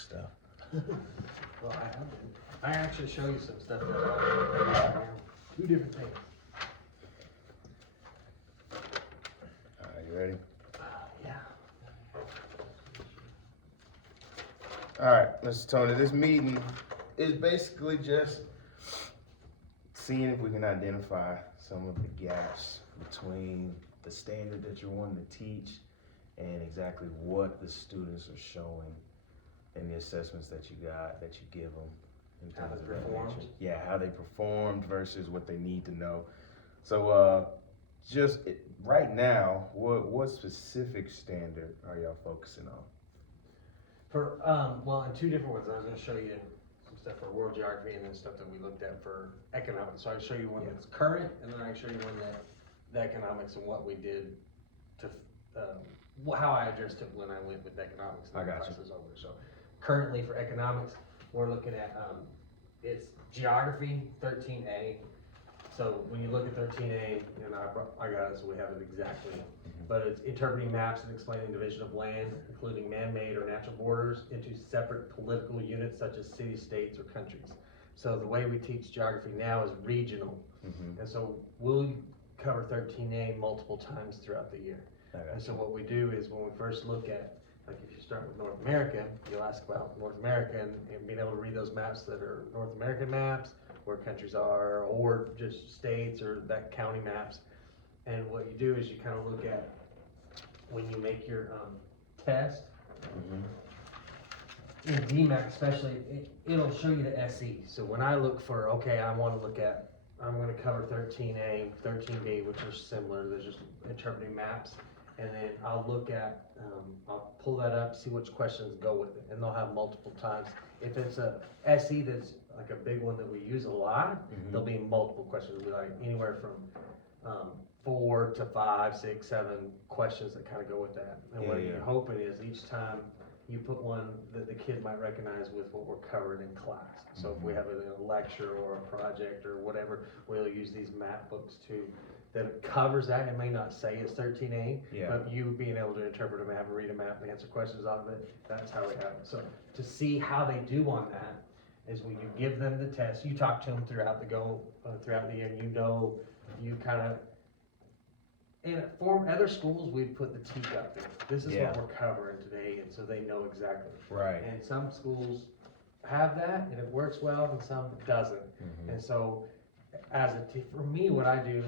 stuff. Well, I have been. I actually show you some stuff that I have. Two different things. Alright, you ready? Yeah. Alright, Mr. Tony, this meeting is basically just seeing if we can identify some of the gaps between the standard that you're wanting to teach and exactly what the students are showing in the assessments that you got, that you give them. In How terms they of that performed. nature. Yeah, how they performed versus what they need to know. So, right now, what specific standard are y'all focusing on? For, well, in two different ones, I was gonna show you some stuff for world geography and then stuff that we looked at for economics. So I'll show you one that's current, and then I show you one that, the economics and what we did to, how I addressed it when I went with economics. And I got the you. classes over. So currently for economics, we're looking at, it's geography 13A. So when you look at 13A, and I got it, so we have it exactly. But it's interpreting maps and explaining division of land, including man-made or natural borders, into separate political units such as cities, states, or countries. So the way we teach geography now is regional. And so we'll cover 13A multiple times throughout the year. And so what we do is when we first look at, like if you start with North America, you'll ask about North America and being able to read those maps that are North American maps, where countries are, or just states or that county maps. And what you do is you kind of look at, when you make your test, in DMAC especially, it'll show you the SE. So when I look for, okay, I'm gonna cover 13A, 13B, which are similar, they're just interpreting maps. And then I'll look at, I'll pull that up, see which questions go with it, and they'll have multiple times. If it's a SE that's like a big one that we use a lot, there'll be multiple questions. It'll be like anywhere from 4 to 5, 6, 7 questions that kind of go with that. And what you're hoping is each time you put one that the kid might recognize with what we're covering in class. So if we have a lecture or a project or whatever, we'll use these map books too. That covers that. It may not say it's 13A, but you being able to interpret a map and read a map and answer questions out of it, that's how we have it. So to see how they do on that is when you give them the test, you talk to them throughout the year, and you kind of, and for other schools, we'd put the TEAC up there. This is what we're covering today, and so they know exactly. Right. And some schools have that, and it works well, and some doesn't. And so, for me, what I do,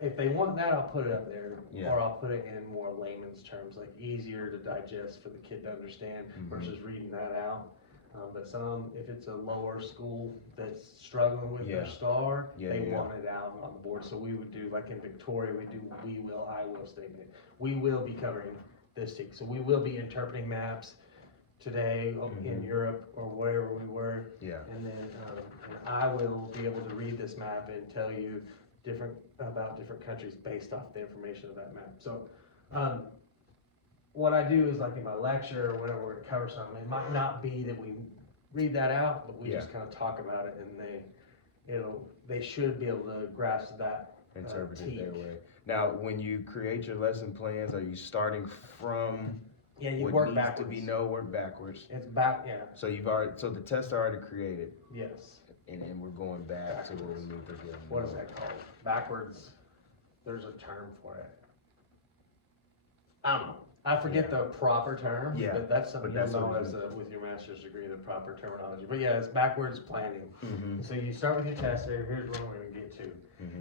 if they want that, I'll put it up there, or I'll put it in more layman's terms, like easier to digest for the kid to understand versus reading that out. But some, if it's a lower school that's struggling with their STAR, they want it out on the board. So we would do, like in Victoria, we do we will, I will statement. We will be covering this TEAC. So we will be interpreting maps today in Europe or wherever we were. And then and I will be able to read this map and tell you about different countries based off the information of that map. So what I do is, like in my lecture or whatever, we're gonna cover something, it might not be that we read that out, but we just kind of talk about it, and they should be able to grasp that. Interpret it their way. Now, when you create your lesson plans, are you starting from you what work needs backwards. to be known, work backwards? It's back, So so the tests are already created, yes. and we're going back to what we need to get. What is that called? Backwards, there's a term for it. I don't know. I forget the proper term, but that's something you'll know with your master's degree, the proper terminology. But yeah, it's backwards planning. So you start with your test, here's where we're gonna get to.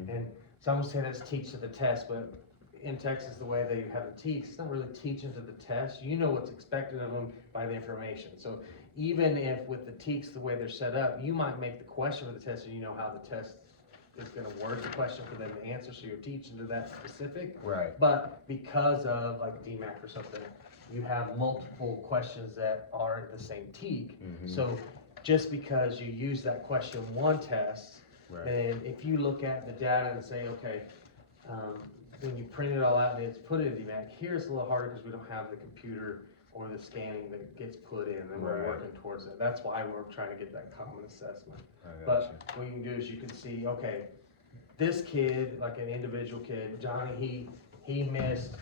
And some say that's teach to the test, but in Texas, the way they have it teach, it's not really teaching to the test. You know what's expected of them by the information. So even if with the TEACs, the way they're set up, you might make the question for the test and you know how the test is gonna word the question for them to answer, so you're teaching to that specific. Right. But because of like DMAC or something, you have multiple questions that are the same TEAC. So just because you use that question one test, then if you look at the data and say, okay, when you print it all out and it's put in DMAC, here's a little harder because we don't have the computer or the scanning that gets put in, and we're working towards it. That's why we're trying to get that common assessment. But what you can do is you can see, okay, this kid, like an individual kid, Johnny, he missed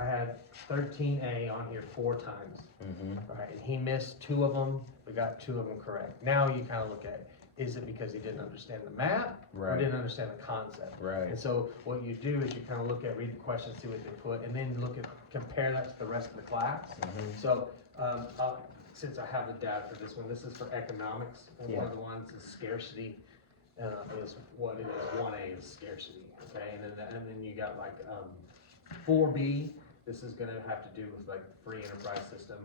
I had 13A on here 4 times, Mm-hmm. right? And he missed 2 of them, we got 2 of them correct. Now you kind of look at it, is it because he didn't understand the map? Or Right. didn't understand the concept? Right. And so what you do is you kind of look at, read the questions, see what they put, and then look at, compare that to the rest of the class. Mhm. So, since I have the data for this one, this is for economics, and one of the ones is scarcity, is what it is, 1A is scarcity, okay? And then you got like, 4B, this is gonna have to do with like the free enterprise system,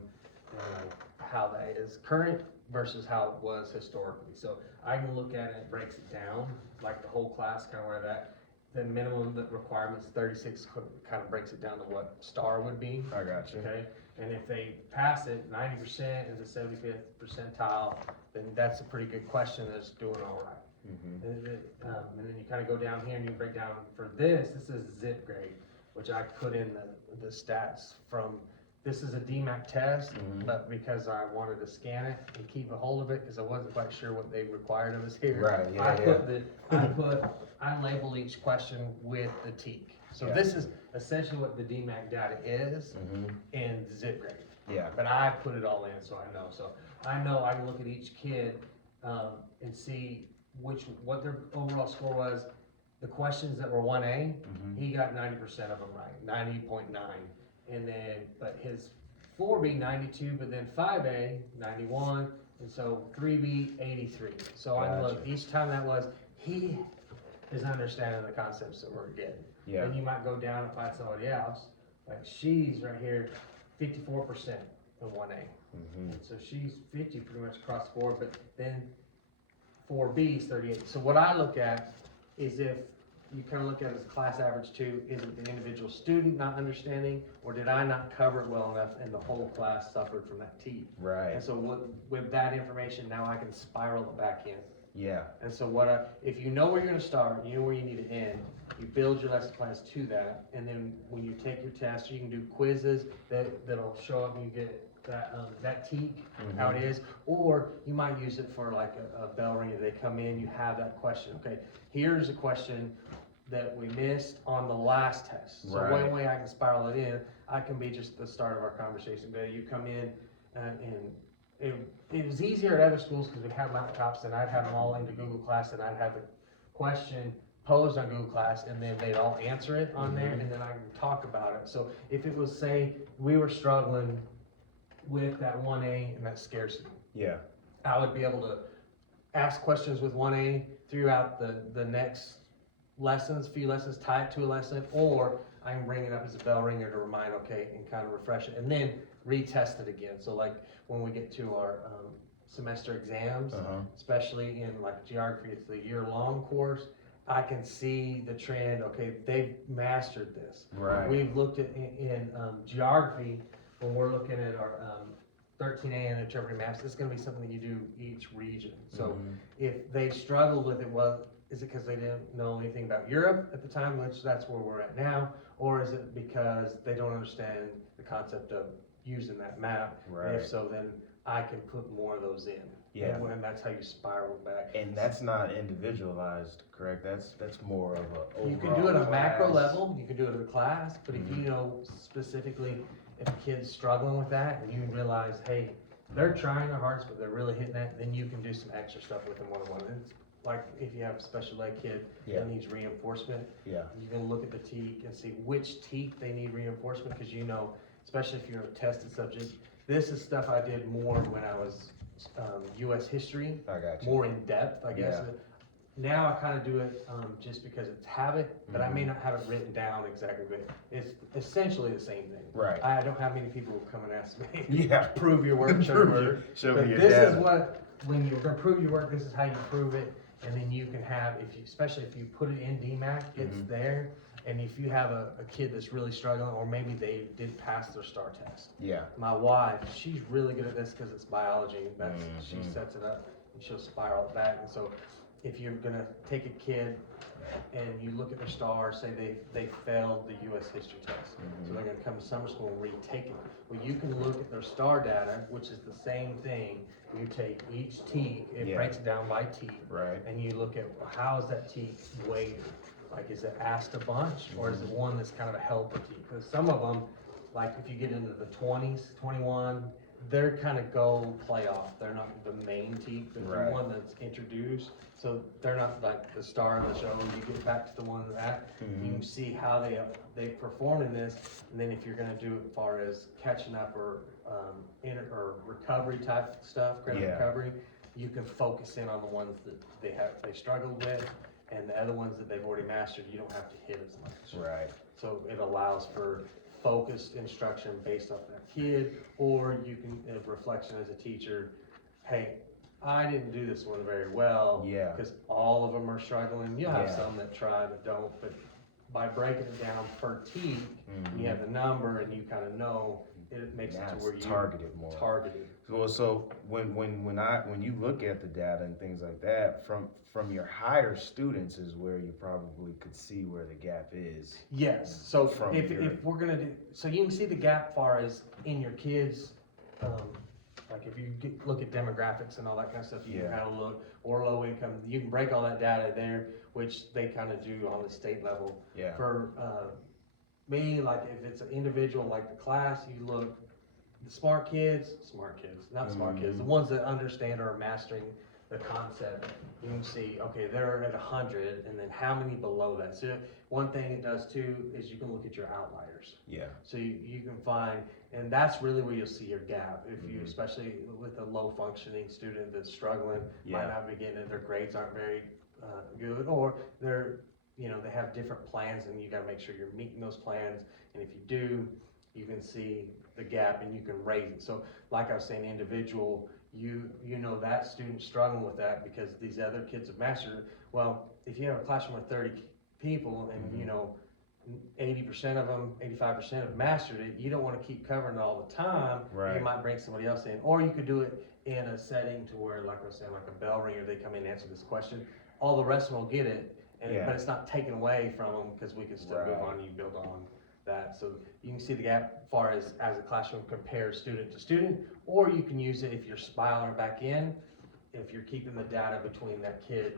and like how that is current versus how it was historically. So I can look at it, it breaks it down, like the whole class, kind of where that, the minimum requirements, 36, kind of breaks it down to what STAR would be. I got you. Okay, and if they pass it, 90% is the 75th percentile, then that's a pretty good question that's doing all right. Mm-hmm. And then you kind of go down here and you break down for this is zip grade, which I put in the stats from, this is a DMAC test, Mhm. but because I wanted to scan it and keep a hold of it, because I wasn't quite sure what they required of us here. Right, yeah, I label each question with the TEAC. So Yeah. this is essentially what the DMAC data is Mm-hmm. in zip grade. Yeah. But I put it all in, so I know. So I know I can look at each kid, and see what their overall score was. The questions that were 1A, Mhm. he got 90% of them right, 90.9. And then, but his 4B 92, but then 5A 91, and so 3B 83. So I look, Gotcha. each time that was, he is understanding the concepts that we're getting. Yeah. Then you might go down and find somebody else, like she's right here, 54% in 1A. Mm-hmm. So she's 50 pretty much across the board, but then 4B is 38. So what I look at is if you kind of look at it as class average too, is it the individual student not understanding, or did I not cover it well enough and the whole class suffered from that T? Right. And so with that information, now I can spiral it back in. Yeah. And so if you know where you're gonna start, you know where you need to end, you build your lesson plans to that, and then when you take your test, you can do quizzes that'll show up and you get that TEAC, how it is, or you might use it for like a bell ringer. They come in, you have that question, okay, here's a question that we missed on the last test. So Right. one way I can spiral it in, I can be just the start of our conversation today. You come in and it was easier at other schools because we had laptops and I'd have them all into Google Class and I'd have the question posed on Google Class and then they'd all answer it on there and then I can talk about it. So if it was, say, we were struggling with that 1A and that scarcity, Yeah. I would be able to ask questions with 1A throughout the next few lessons, tie it to a lesson, or I can bring it up as a bell ringer to remind, okay, and kind of refresh it, and then retest it again. So like when we get to our semester exams, Uh-huh. especially in like geography, it's the year-long course, I can see the trend, okay, they've mastered this. Right. We've looked at in geography, when we're looking at our 13A and interpreting maps, it's gonna be something that you do each region. So Mhm. if they struggled with it, well, is it because they didn't know anything about Europe at the time, which that's where we're at now? Or is it because they don't understand the concept of using that map? And Right. if so, then I can put more of those in. Yeah. And that's how you spiral back. And that's not individualized, correct? That's more of a You can do it overall at a macro class. level, you can do it at a class, but if you know specifically if a kid's struggling with that and you realize, hey, they're trying their hardest, but they're really hitting that, then you can do some extra stuff with them one-on-one. It's like if you have a special ed kid Yeah. that needs reinforcement, Yeah. you can look at the TEAC and see which TEAC they need reinforcement, because you know, especially if you're a tested subject, this is stuff I did more when I was US history, I got you. more in depth, I guess. Yeah. Now I kind of do it just because it's habit, but I may not have it written down exactly, but it's essentially the same thing. Right. I don't have many people who come and ask me, Yeah. prove your work, show your Prove work. Show But me your this data. is what, when you're gonna prove your work, this is how you prove it, and then you can have, especially if you put it in DMAC, it's Mhm. there. And if you have a kid that's really struggling, or maybe they didn't pass their STAR test. Yeah. My wife, she's really good at this because it's biology. She Mhm. sets it up and she'll spiral it back. And so if you're gonna take a kid and you look at their STAR, say they failed the US history test. So they're gonna come to summer school and retake it. Well, you can look at their STAR data, which is the same thing. You take each TEAC, it Yeah. breaks it down by TEAC. Right. And you look at how is that TEAC weighted? Like, is it asked a bunch, or is it one that's kind of a helper TEAC? Because some of them, like if you get into the 20s, 21, they're kind of go playoff. They're not the main team, but Right. the one that's introduced. So they're not like the star of the show. You get back to the one that you can see how they perform in this, and then if you're going to do it as far as catching up or or recovery type stuff, credit Yeah. recovery, you can focus in on the ones that they struggled with, and the other ones that they've already mastered, you don't have to hit as much. Right. So it allows for focused instruction based off that kid, or you can, a reflection as a teacher, hey, I didn't do this one very well. Yeah. Because all of them are struggling. You'll have Yeah. some that try that don't, but by breaking it down per teak, Mhm. you have the number and you kind of know, it makes Now it to it's where you targeted more. targeted. So when you look at the data and things like that, from your higher students is where you probably could see where the gap is. Yes, so From if your- we're gonna do, so you can see the gap far as in your kids, like if you look at demographics and all that kind of stuff, you can Yeah. kind of look, or low income, you can break all that data there, which they kind of do on the state level. Yeah. For, me, like if it's an individual like the class, you look, the smart kids, not smart kids, the ones that understand or are mastering the concept, you can see, okay, they're at 100, and then how many below that? So one thing it does too is you can look at your outliers. Yeah. So you can find, and that's really where you'll see your gap. If you, Mhm. especially with a low functioning student that's struggling, might Yeah. not be getting it, their grades aren't very good, or they're, they have different plans, and you gotta make sure you're meeting those plans. And if you do, you can see the gap and you can raise it. So like I was saying, individual, you know that student's struggling with that because these other kids have mastered it. Well, if you have a classroom of 30 people and Mhm. 80% of them, 85% have mastered it, you don't wanna keep covering it all the time. Right. You might bring somebody else in, or you could do it in a setting to where, like I was saying, like a bell ringer, they come in and answer this question, all the rest of them will get it, Yeah. but it's not taken away from them, cause we can still move Right. on, and you build on that. So you can see the gap far as a classroom compares student to student, or you can use it if you're spiraling back in, if you're keeping the data between that kid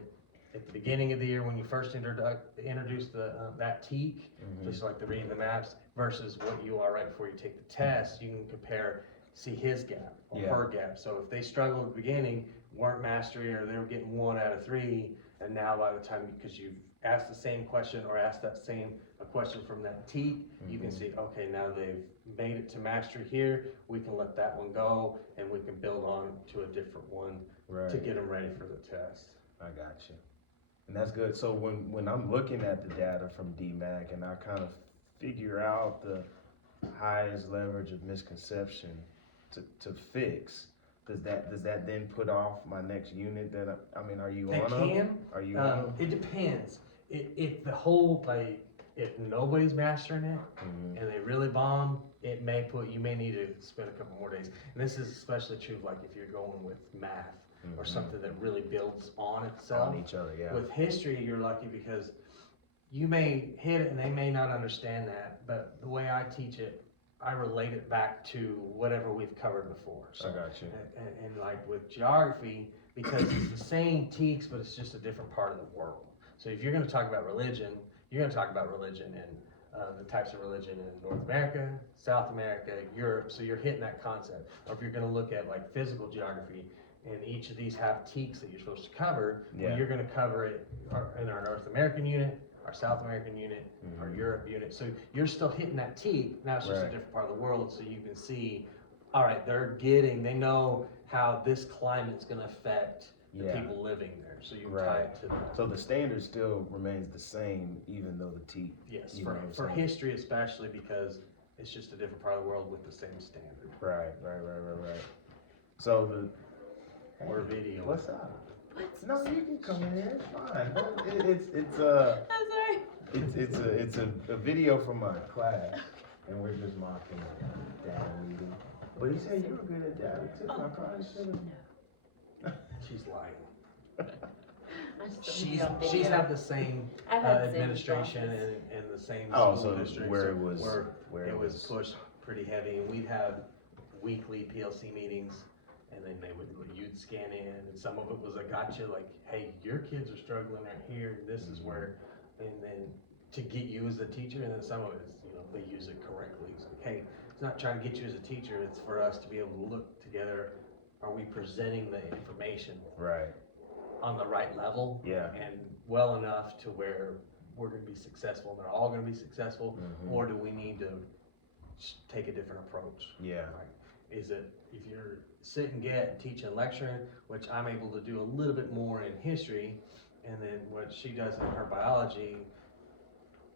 at the beginning of the year when you first introduce that teak, Mhm. just like the reading the maps, versus what you are right before you take the test, you can compare, see his gap or Yeah. her gap. So if they struggled at the beginning, weren't mastery, or they were getting 1 out of 3, and now by the time, because you've asked the same question or asked that same a question from that teak, you can Mhm. see, okay, now they've made it to mastery here, we can let that one go, and we can build on to a different one to Right. get them ready for the test. I got you. And that's good. So when I'm looking at the data from DMAC and I kind of figure out the highest leverage of misconception to fix, does that then put off my next unit that I mean, are you They on them? can, Are you on them? it depends. If the whole, like, if nobody's mastering it, Mhm. and they really bomb, you may need to spend a couple more days. And this is especially true, like if you're going with math or Mhm. something that really builds on itself. On each other, yeah. With history, you're lucky because you may hit it and they may not understand that, but the way I teach it, I relate it back to whatever we've covered before. So, I got you. and like with geography, because it's the same teaks, but it's just a different part of the world. So if you're gonna talk about religion, you're gonna talk about religion and the types of religion in North America, South America, Europe, so you're hitting that concept. Or if you're gonna look at like physical geography, and each of these have teaks that you're supposed to cover, Yeah. well, you're gonna cover it in our North American unit, our South American unit, our Mhm. Europe unit, so you're still hitting that teak, now it's just a Right. different part of the world, so you can see, all right, they know how this climate's gonna affect the Yeah. people living there, so you tie Right. it to that. So the standard still remains the same, even though the T. Yes, You know what I'm for saying? history especially, because it's just a different part of the world with the same standard. Right. So Or video. what's up? What? No, you can come in here. It's fine. It's I'm sorry. it's a video from my class, and we're just mocking data reading. But he said you were good at data too. I probably should have. She's lying. I just don't She's be on she's video. had the same I've had the same administration process. and the same Oh, school so district. where so it was- where it it was was- pushed pretty heavy, and we'd have weekly PLC meetings, and then you'd scan in, and some of it was a gotcha, like, hey, your kids are struggling right here, this is where, and then to get you as a teacher, and then some of it is, they use it correctly, it's like, hey, it's not trying to get you as a teacher, it's for us to be able to look together, are we presenting the information Right. on the right level? Yeah. And well enough to where we're gonna be successful, and they're all gonna be successful, Mhm. or do we need to take a different approach? Yeah. Like, is it, if you're sit and get and teach and lecturing, which I'm able to do a little bit more in history, and then what she does in her biology,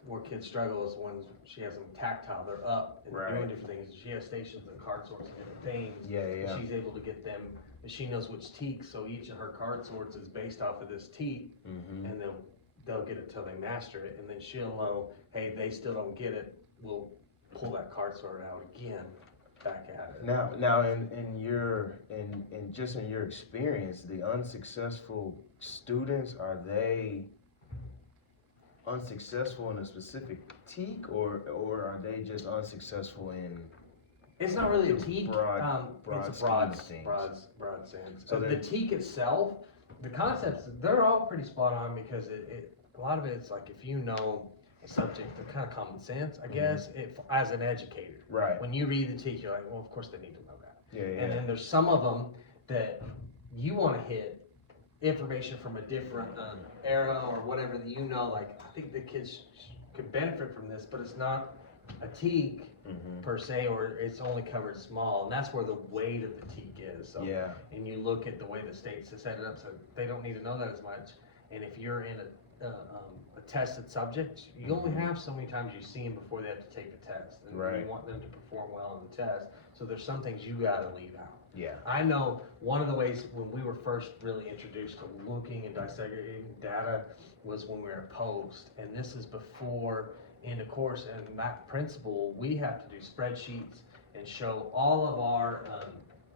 where kids struggle is when she has them tactile, they're up and Right. doing different things. She has stations and card sorts and different things. Yeah, yeah. And she's able to get them, and she knows which teak, so each of her card sorts is based off of this teak, Mm-hmm. and they'll get it till they master it, and then she'll know, hey, they still don't get it, we'll pull that card sort out again, back at it. Now, in your, just in your experience, the unsuccessful students, are they unsuccessful in a specific teak, or are they just unsuccessful in? It's not really a teak, broad it's a broad, scheme of broad sense. So The then- teak itself, the concepts, they're all pretty spot on, because a lot of it's like, if you know a subject, they're kind of common sense, I guess, as an educator. Right. When you read the teak, you're like, well, of course they need to know that. Yeah, And yeah. then there's some of them that you wanna hit information from a different, era or whatever that you know, like, I think the kids could benefit from this, but it's not a teak Mm-hmm. per se, or it's only covered small, and that's where the weight of the teak is, so. Yeah. And you look at the way the states have set it up, so they don't need to know that as much, and if you're in a tested subject, you only have so many times you see them before they have to take the test, and Right. you want them to perform well on the test, so there's some things you gotta leave out. Yeah. I know one of the ways when we were first really introduced to looking and dissecting data was when we were at Post, and this is before in the course, and that principle, we have to do spreadsheets and show all of our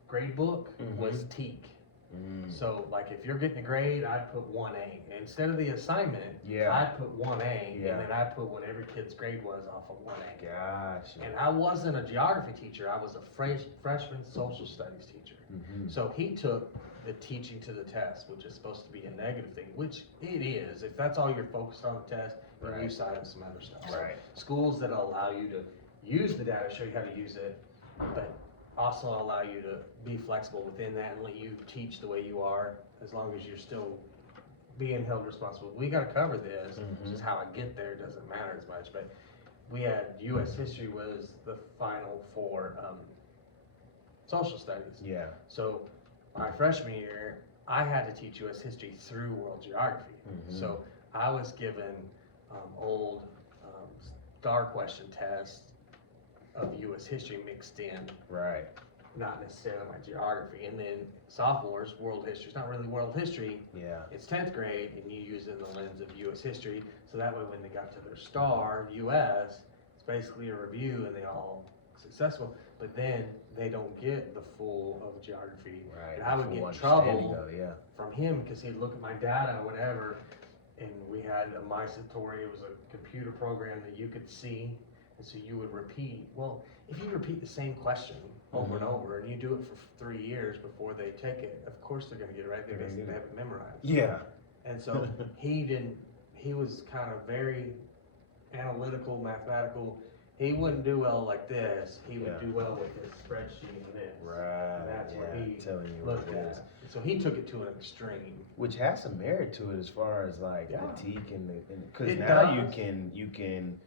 grade book was teak. Mm. So like if you're getting a grade, I'd put 1A. Instead of the assignment, Yeah. I'd put 1A, Yeah. and then I'd put what every kid's grade was off of 1A. Gotcha. And I wasn't a geography teacher, I was a freshman social studies teacher. Mm-hmm. So he took the teaching to the test, which is supposed to be a negative thing, which it is. If that's all you're focused on the test, then Right. you side of some other stuff. So Right. schools that allow you to use the data, show you how to use it, but also allow you to be flexible within that and let you teach the way you are, as long as you're still being held responsible. We gotta cover this, Mhm. just how I get there doesn't matter as much, but we had US history was the final for, social studies. Yeah. So my freshman year, I had to teach US history through world geography. Mhm. So I was given old star question tests of US history mixed in, Right. not necessarily my geography. And then sophomores, world history, it's not really world history, Yeah. it's 10th grade, and you use it in the lens of US history. So that way when they got to their star, US, it's basically a review and they all successful. But then they don't get the full of geography. Right. And I would Full get in understanding trouble of it, yeah. from him because he'd look at my data or whatever, and we had a MySatori, it was a computer program that you could see, and so you would repeat. Well, if you repeat the same question over and Mhm. over, and you do it for 3 years before they take it, of course they're gonna get it right, They're because gonna they get have it memorized. Yeah. And so he was kind of very analytical, mathematical. He wouldn't do well like this, he would Yeah. do well with his spreadsheet and this. Right. And that's what yeah. he Telling you what looked it at. is. So he took it to an extreme. Which has some merit to it as far as like Yeah. the teak and because It now does. you can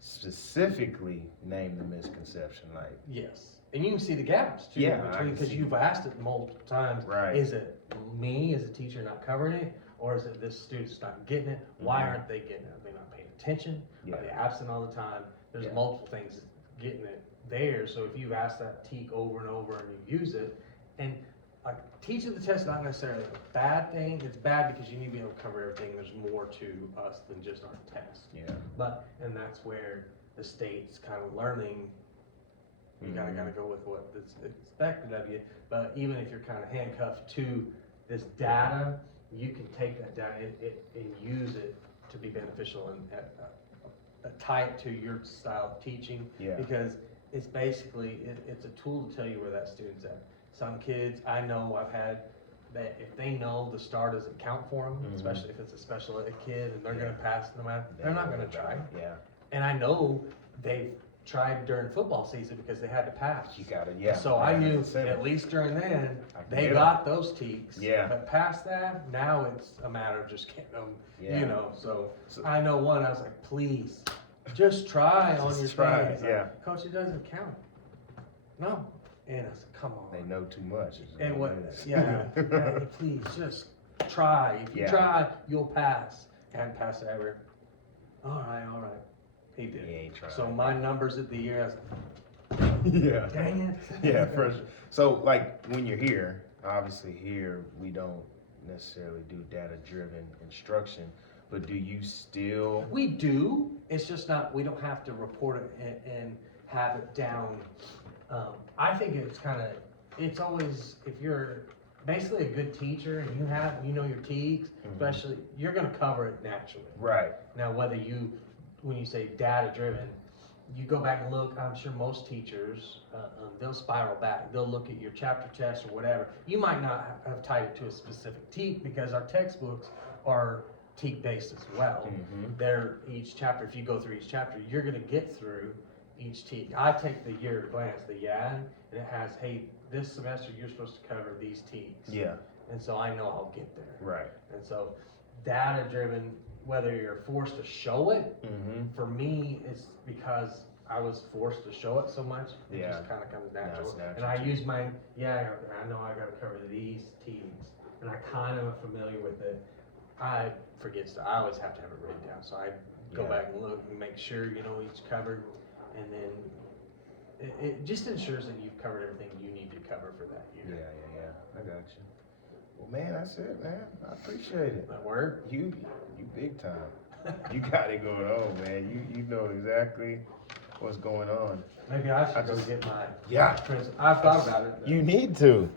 specifically name the misconception, like Yes, and you can see the gaps too, Yeah, I between, can because see. you've asked it multiple times. Right. Is it me as a teacher not covering it, or is it this student's not getting it? Why Mhm. aren't they getting it? Are they not paying attention? Yeah. Are they absent all the time? There's Yeah. multiple things getting it there, so if you've asked that teak over and over and you use it, and like teaching the test is not necessarily a bad thing, it's bad because you need to be able to cover everything, there's more to us than just our test. yeah. But, and that's where the state's kind of learning, you gotta Mhm. go with what is expected of you, but even if you're kind of handcuffed to this data, you can take that data and use it to be beneficial and tie it to your style of teaching. Yeah. Because it's basically, it's a tool to tell you where that student's at. Some kids, I know I've had, that if they know the star doesn't count for them, Mhm. especially if it's a special ed kid and they're Yeah. gonna pass no matter, they're not gonna try. Yeah. And I know they've tried during football season because they had to pass. You gotta, yeah. So I knew Same. at least during then, I can they get 'em. got those teaks. Yeah. But past that, now it's a matter of just getting them, Yeah. you know, so So- I know one, I was like, please, just try on Just your try, thing. He's like, yeah. Coach, it doesn't count. No. And I said, come on. They know too much. is And what, it is. yeah, yeah, please, just try. If you Yeah. try, you'll pass. Hadn't passed ever. All right. He He did. ain't trying. So my numbers at the year, I was Yeah. like, dang it. Yeah, first. So like when you're here, obviously here we don't necessarily do data-driven instruction, but do you still? We do, it's just not, we don't have to report it and have it down. I think it's kinda, it's always, if you're basically a good teacher and you know your teaks, especially, you're gonna cover it naturally. Right. Now, whether you, when you say data driven, you go back and look, I'm sure most teachers, they'll spiral back. They'll look at your chapter test or whatever. You might not have tied it to a specific teak because our textbooks are teak based as well. Mhm. They're each chapter, if you go through each chapter, you're gonna get through each teak. I take the year at a glance, the YAD, and it has, hey, this semester you're supposed to cover these teaks. Yeah. And so I know I'll get there. Right. And so data driven, whether you're forced to show it, Mm-hmm. for me, it's because I was forced to show it so much. It Yeah. just kind of comes Now natural. it's natural And I to use my, I know I got to cover these teams, and I kind of am familiar with it. I forget stuff. I always have to have it written down, so I go Yeah. back and look and make sure you know each covered, and then it just ensures that you've covered everything you need to cover for that Yeah, year. I got you. Well, man, that's it, man. I appreciate it. That work? You big time. You got it going on, man. You know exactly what's going on. Maybe I should I go just- get my. Yeah. I've thought about it. but- You need to.